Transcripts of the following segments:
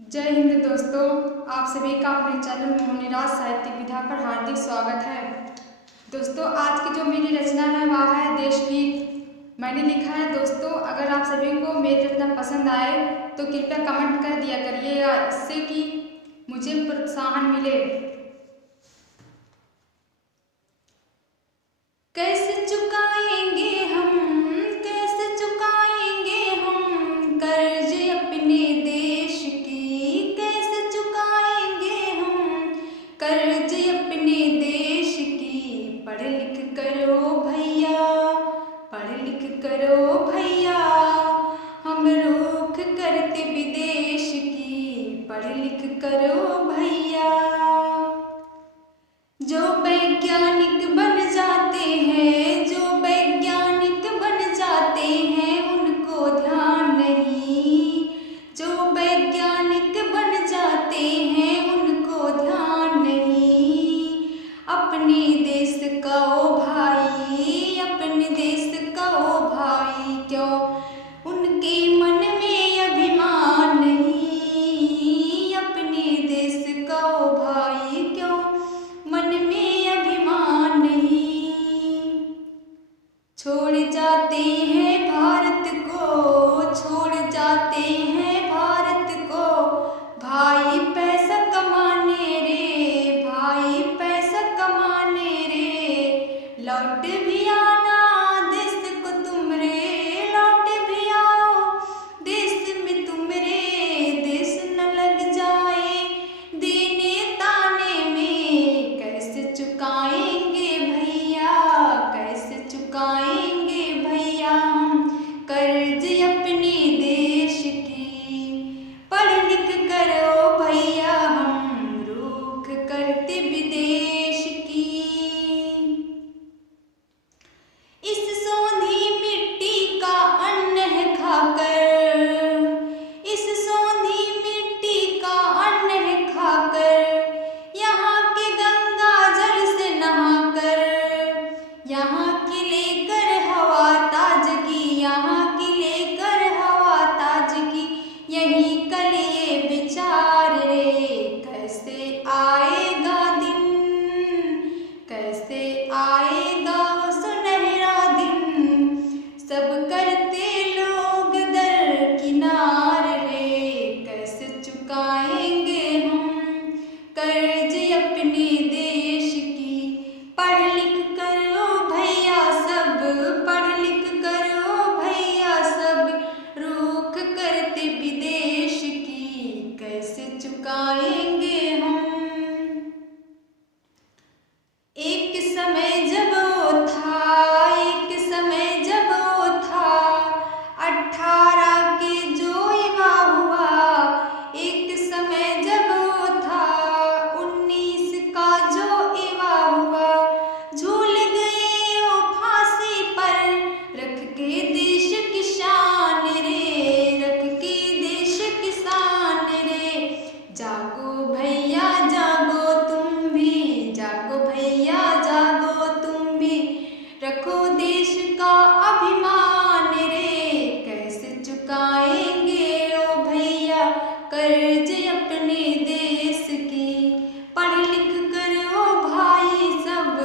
जय हिंद दोस्तों, आप सभी का अपने चैनल मोहनिराज साहित्यिक विधा पर हार्दिक स्वागत है। दोस्तों, आज की जो मेरी रचना है वह है देशगीत। मैंने लिखा है दोस्तों, अगर आप सभी को मेरी रचना पसंद आए तो कृपया कमेंट कर दिया करिएगा, इससे कि मुझे प्रोत्साहन मिले। कैसे चुकाएंगे हम कर्ज अपने देश की, कैसे चुकाएंगे हम कर्ज अपने देश की। पढ़ लिख करो भैया, पढ़ लिख करो भैया, हम रुख करते विदेश की। पढ़ लिख करो भैया। जो वैज्ञानिक बन जाते हैं, जो वैज्ञानिक बन जाते हैं, उनको ध्यान नहीं। जो वैज्ञानिक बन जाते हैं, उनको ध्यान नहीं। अपने देश का ओ भाई, अपने देश का ओ भाई, क्यों उनके मन में अभिमान नहीं। अपने देश का ओ भाई, क्यों मन में अभिमान नहीं। छोड़ जाते हैं भारत को, छोड़ जाते हैं भारत को, भाई पैसा कमाने रे, भाई पैसा कमाने रे। लौट भी आना देश को तुम रे, लौट भी आओ देश में तुम रे। देश न लग जाए देने ताने में, कैसे चुकाएंगे भैया, कैसे चुकाएंगे भैया हम कर्ज अपने देश की। पढ़ लिख करो भैया, हम रुख करते विदेश की। इस सोंधी मिट्टी का अन्न है खाकर, इस सोंधी मिट्टी का अन्न है खाकर, यहाँ के गंगा जल से नहाकर, यहाँ की लेकर हवा ताजगी, यहाँ की लेकर हवा ताजगी। यही कल ये विचार रे, कैसे आएगा दिन, कैसे आएगा वो सुनहरा दिन। सब करते लोग दर किनार रे, कैसे चुकाएंगे हम कर्ज अपने देश की। पढ़ लिख करो भैया सब, पढ़ लिख करो भैया सब, रुख करते विदेश की। कैसे चुकाएंगे हम। एक समय जब वो था, एक समय जब वो था, 18 के जो युवा हुआ। एक समय जब वो था, 19 का जो युवा हुआ। झूल गए वो फांसी पर, रख के देश की शान रे, रख के देश की शान रे। जागो भैया जागो तुम भी, जागो भैया जागो तुम भी, रखो देश का अभिमान रे। कैसे चुकाएंगे ओ भैया कर्ज अपने देश की। पढ़ लिख करो भाई सब,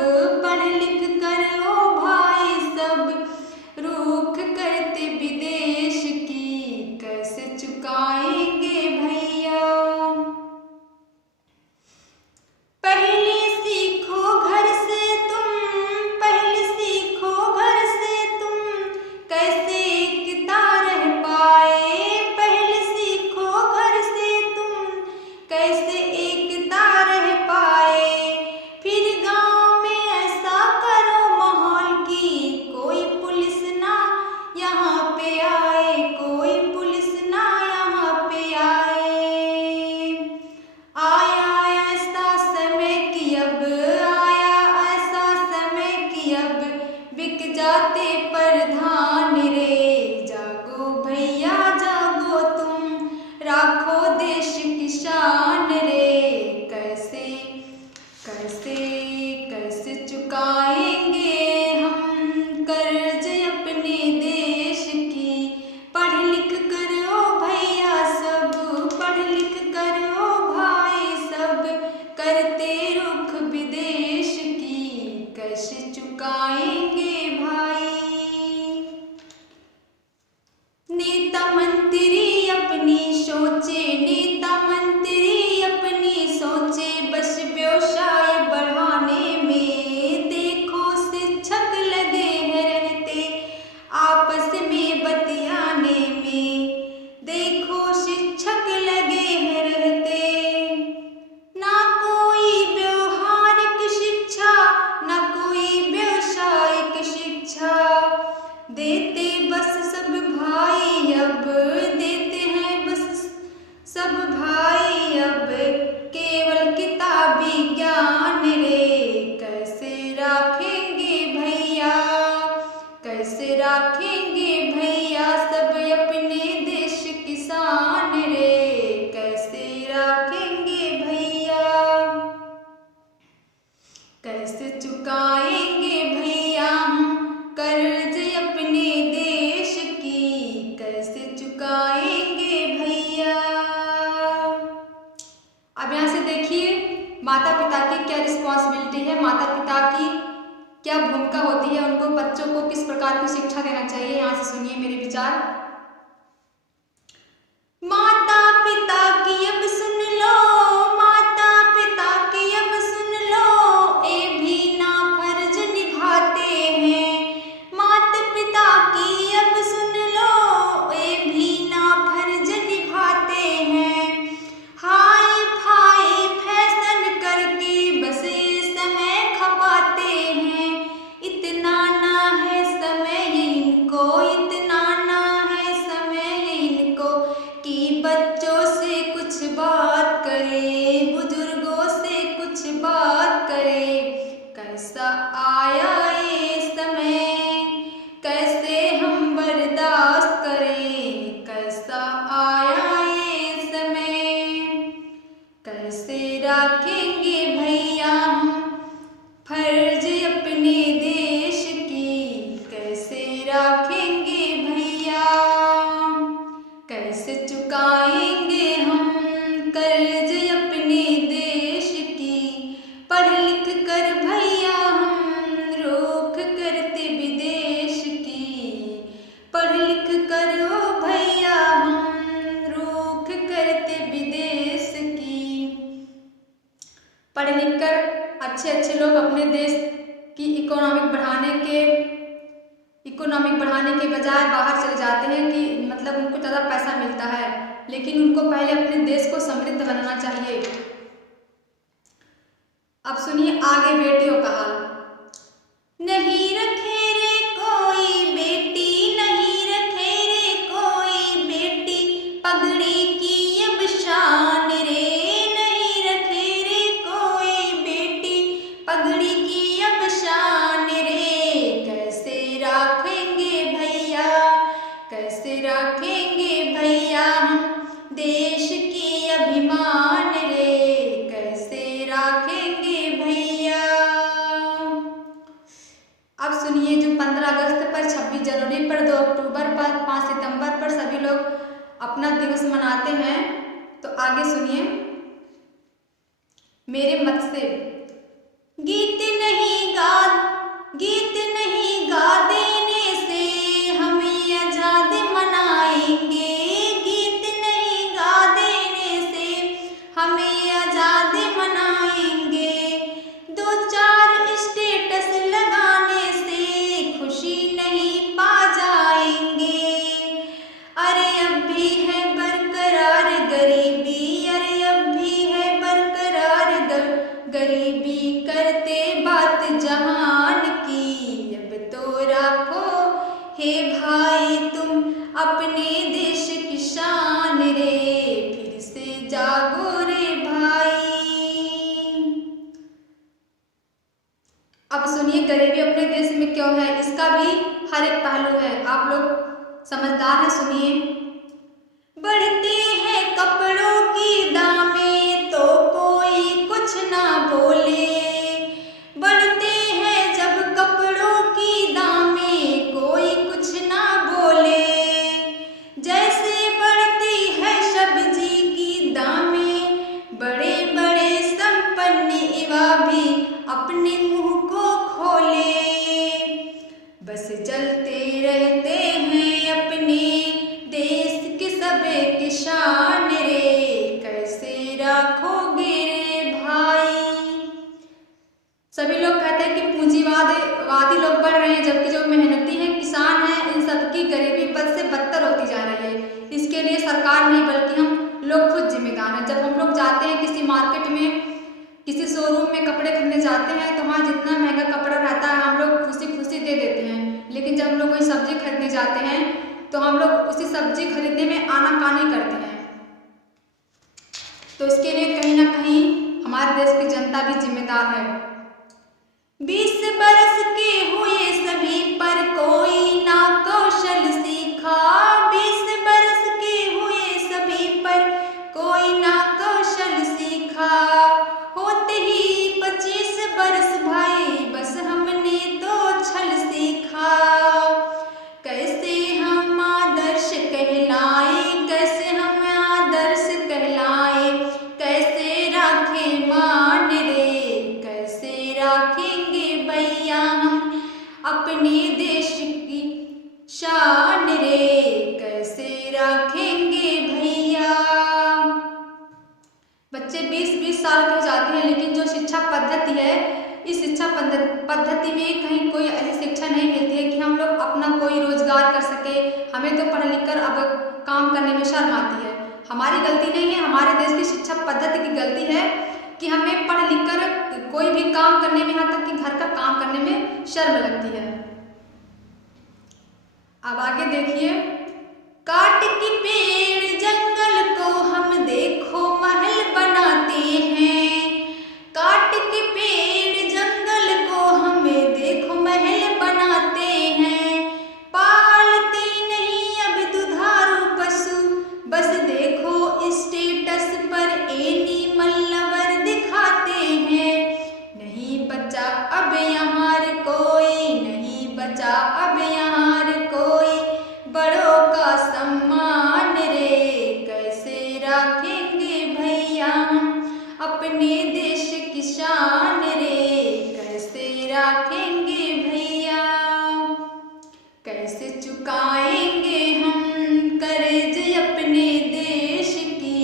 पढ़ लिख करो भाई सब, रुख करते विदेश की। कैसे चुकाएंगे भैया। पहले सीखो घर से तुम, पहले सीखो घर से तुम, कैसे एकता रह पाए। पहले सीखो घर से तुम, माता पिता की क्या रिस्पॉन्सिबिलिटी है, माता पिता की क्या भूमिका होती है, उनको बच्चों को किस प्रकार की शिक्षा देना चाहिए। यहाँ से सुनिए मेरे विचार। माता पिता की अब सुन लो, माता पिता की अब सुन लो, ये भी ना फर्ज निभाते हैं। माता पिता की अब सुन लो, ये भी ना फर्ज निभाते हैं। हाय फाय फैशन करके बस ये समय खपाते हैं। इतना ना है समय इनको, इतना ना है समय इनको कि बच्चों से कुछ बात करे, बुजुर्गों से कुछ बात करे। कैसा आया ये समय, कैसे हम बर्दाश्त करें। कैसा आया ये समय, कैसे रखेंगे भैया हम फर्ज अपने देश की। कैसे रखेंगे भैया, कैसे चुकाएंगे हम कर्ज अपने देश की। पढ़ लिख कर भैया हम रुख करते विदेश की। पढ़ लिख कर ओ भैया हम रुख करते विदेश की। पढ़ लिख कर अच्छे अच्छे लोग अपने देश की इकोनॉमिक बढ़ाने के बजाय बाहर चले जाते हैं कि मतलब उनको ज़्यादा पैसा मिलता है, लेकिन उनको पहले अपने देश को समृद्ध बनाना चाहिए। अब सुनिए आगे बेटियों का हाल। नहीं रखे रे कोई बेटी, नहीं रखे रे कोई बेटी, पगड़ी की अब शान रे। नहीं रखे रे कोई बेटी, पगड़ी की अब शान रे। कैसे रखेंगे भैया, कैसे रखेंगे भैया हम देश की अभिमान रे। कैसे रखेंगे भैया। अब सुनिए जो 15 अगस्त पर, 26 जनवरी पर, 2 अक्टूबर पर, 5 सितंबर पर सभी लोग अपना दिवस मनाते हैं, तो आगे सुनिए मेरे मत से। गीत नहीं गा देने से हम आजाद मनाएंगे। गीत नहीं गा देने से हम आजाद मनाएंगे। 2-4 स्टेटस लगाने से खुशी नहीं पा जाएंगे। अरे अब भी है बरकरार गरीबी, अरे अब भी है बरकरार गरीबी, करते बात जहान की। अब तो राखो हे भाई तुम अपने देश की शान रे। फिर से जागो रे भाई। अब सुनिए गरीबी अपने देश में क्यों है, इसका भी हर एक पहलू है। आप लोग समझदार हैं, सुनिए। बढ़ते हैं कपड़ों की दामें तो कोई कुछ ना बोले। बढ़ते हैं जब कपड़ों की दामें कोई कुछ ना बोले। जैसे बढ़ती है सब्जी की दामें, बड़े बड़े संपन्न युवा भी अपने मुंह को खोले। बस जलते रहते हैं अपने देश के सबे किसान रे। कैसे रखोगे रे भाई। सभी लोग कहते हैं कि पूंजीवादी लोग बढ़ रहे हैं, जबकि जो मेहनती हैं किसान हैं इन सबकी गरीबी बद से बदतर होती जा रही है। इसके लिए सरकार नहीं बल्कि हम लोग खुद जिम्मेदार हैं। जब हम लोग जाते हैं किसी मार्केट में, किसी शोरूम में कपड़े खरीदने जाते हैं, तो वहाँ जितना महंगा कपड़ा रहता है हम लोग खुशी खुशी दे देते हैं, लेकिन जब हम लोग कोई सब्जी खरीदने जाते हैं तो हम लोग उसी सब्जी खरीदने में आनाकानी करते हैं। तो इसके लिए कहीं ना कहीं हमारे देश की जनता भी जिम्मेदार है। 20 बरस के हुए सभी पर कोई ना कौशल सीखा। 20 बरस के हुए सभी पर कोई ना कौशल सीखा। होते ही 25 बरस भाई बस हमने तो छल सीखा। कैसे हम आदर्श कहलाए, कैसे हम आदर्श कहलाए, कैसे राखे मान रे। बच्चे 20-20 साल के हो जाते हैं, लेकिन जो शिक्षा पद्धति है, इस शिक्षा पद्धति में कहीं कोई ऐसी शिक्षा नहीं मिलती है कि हम लोग अपना कोई रोजगार कर सके। हमें तो पढ़ लिख कर अब काम करने में शर्म आती है। हमारी गलती नहीं है, हमारे देश की शिक्षा पद्धति की गलती है कि हमें पढ़ लिख कर कोई भी काम करने में, यहाँ तक कि घर का काम करने में शर्म लगती है। अब आगे देखिए, काट के पेड़ जंगल को हम देखो महल बनाते हैं, काट के पेड़ जंगल को हमें देखो महल बनाते हैं, पालते नहीं अब दुधारू पशु, बस देखो स्टेटस पर एनिमल लवर दिखाते हैं। नहीं बचा अब यहाँ कोई, नहीं बचा अब यहाँ कोई, बड़ों का सम्मान रे कैसे रखेंगे भैया हम, अपने देश की शान रे कैसे रखेंगे भैया, कैसे चुकाएंगे हम कर्ज अपने देश की,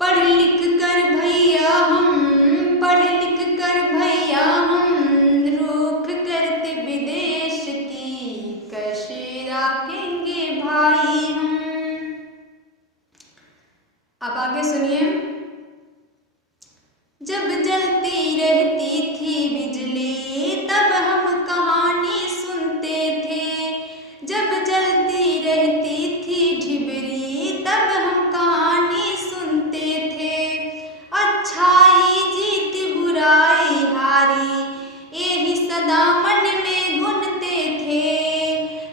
पढ़ लिख कर भैया हम, पढ़ लिख कर भैया हम, रुख करते विदेश की, कैसे रखेंगे भाई हम। अब आगे सुनिए, जब जलती रहती थी बिजली तब हम कहानी सुनते थे, जब जलती रहती थी ढिबरी तब हम कहानी सुनते थे, अच्छाई जीत बुराई हारी यही सदा मन में गुनते थे,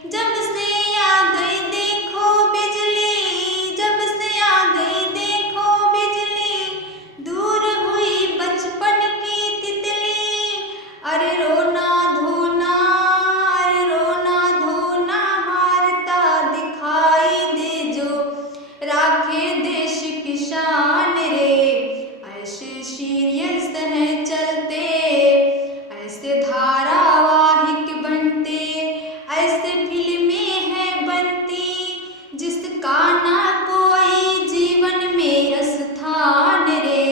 जब से आ गई देखो बिजली, जब से आ गई देखो बिजली, दूर हुई बचपन की तितली, अरे रोना धोना, अरे रोना धोना हारता दिखाई दे जो राखे देश की शान रे, ऐसे सीरियल्स हैं चलते, ऐसे धारावाहिक बनते, ऐसे फिल्में हैं बनती, जिसका ना कोई जीवन में स्थान रे,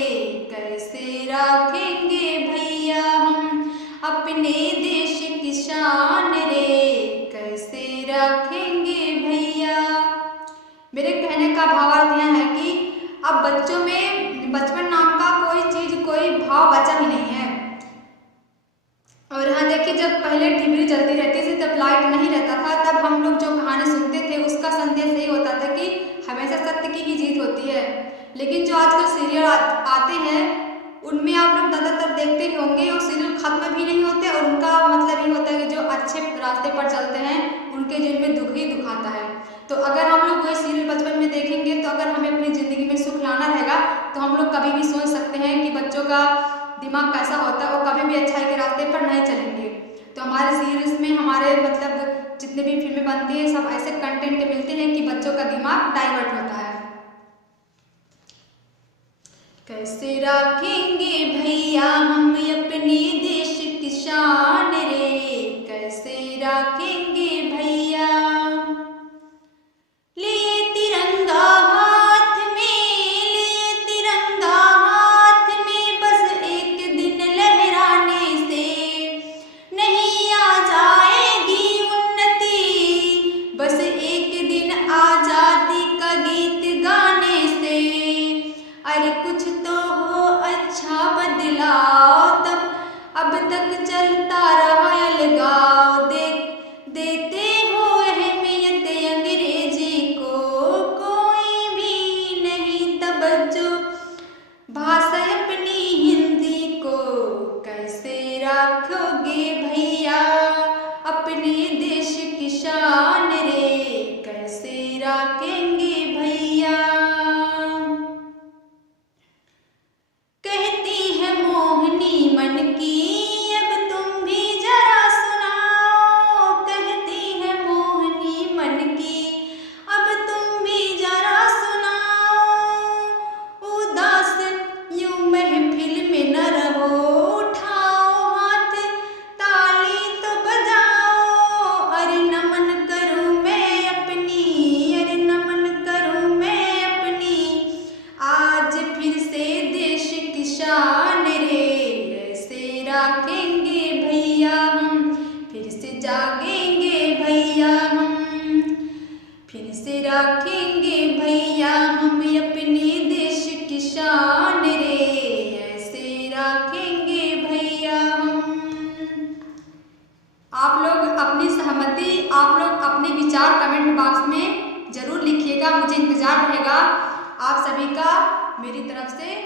कैसे रखेंगे भैया हम अपने देश की शान रे कैसे रखेंगे भैया। मेरे कहने का भावार्थ यह है कि अब बच्चों में बचपन नाम का कोई चीज, कोई भाव बचा ही नहीं है। और हाँ देखिए, जब पहले टिबरी जलती रहती थी, तब लाइट नहीं रहता था, तब हम लोग जो कहानी सुनते थे उसका संदेश यही होता था कि हमेशा सत्य की ही जीत होती है। लेकिन जो आजकल सीरियल आते हैं उनमें आप लोग ज़्यादातर देखते ही होंगे, और सीरियल खत्म भी नहीं होते, और उनका मतलब ये होता है कि जो अच्छे रास्ते पर चलते हैं उनके जीवन में दुख ही दुख आता है। तो अगर हम लोग वही सीरियल बचपन में देखेंगे, तो अगर हमें अपनी ज़िंदगी में सुख लाना रहेगा, तो हम लोग कभी भी सोच सकते हैं कि बच्चों का दिमाग कैसा होता है, और कभी भी अच्छाई के रास्ते पर नहीं चलेंगे। तो हमारे सीरीज में हमारे मतलब जितने भी फिल्में बनती हैं, सब ऐसे कंटेंट मिलते हैं कि बच्चों का दिमाग डाइवर्ट होता है। कैसे रखेंगे भैया हम अपने देश की शान रे, कैसे रखेंगे भैया, लिए तिरंगा हाथ में, लिए तिरंगा हाथ में, बस एक दिन लहराने से नहीं आ जाएगी उन्नति, बस एक दिन आजादी का गीत गाने से, अरे कुछ तो हो अच्छा बदलाव, तब अब तक चलता रहा अलगाव, मेरी तरफ से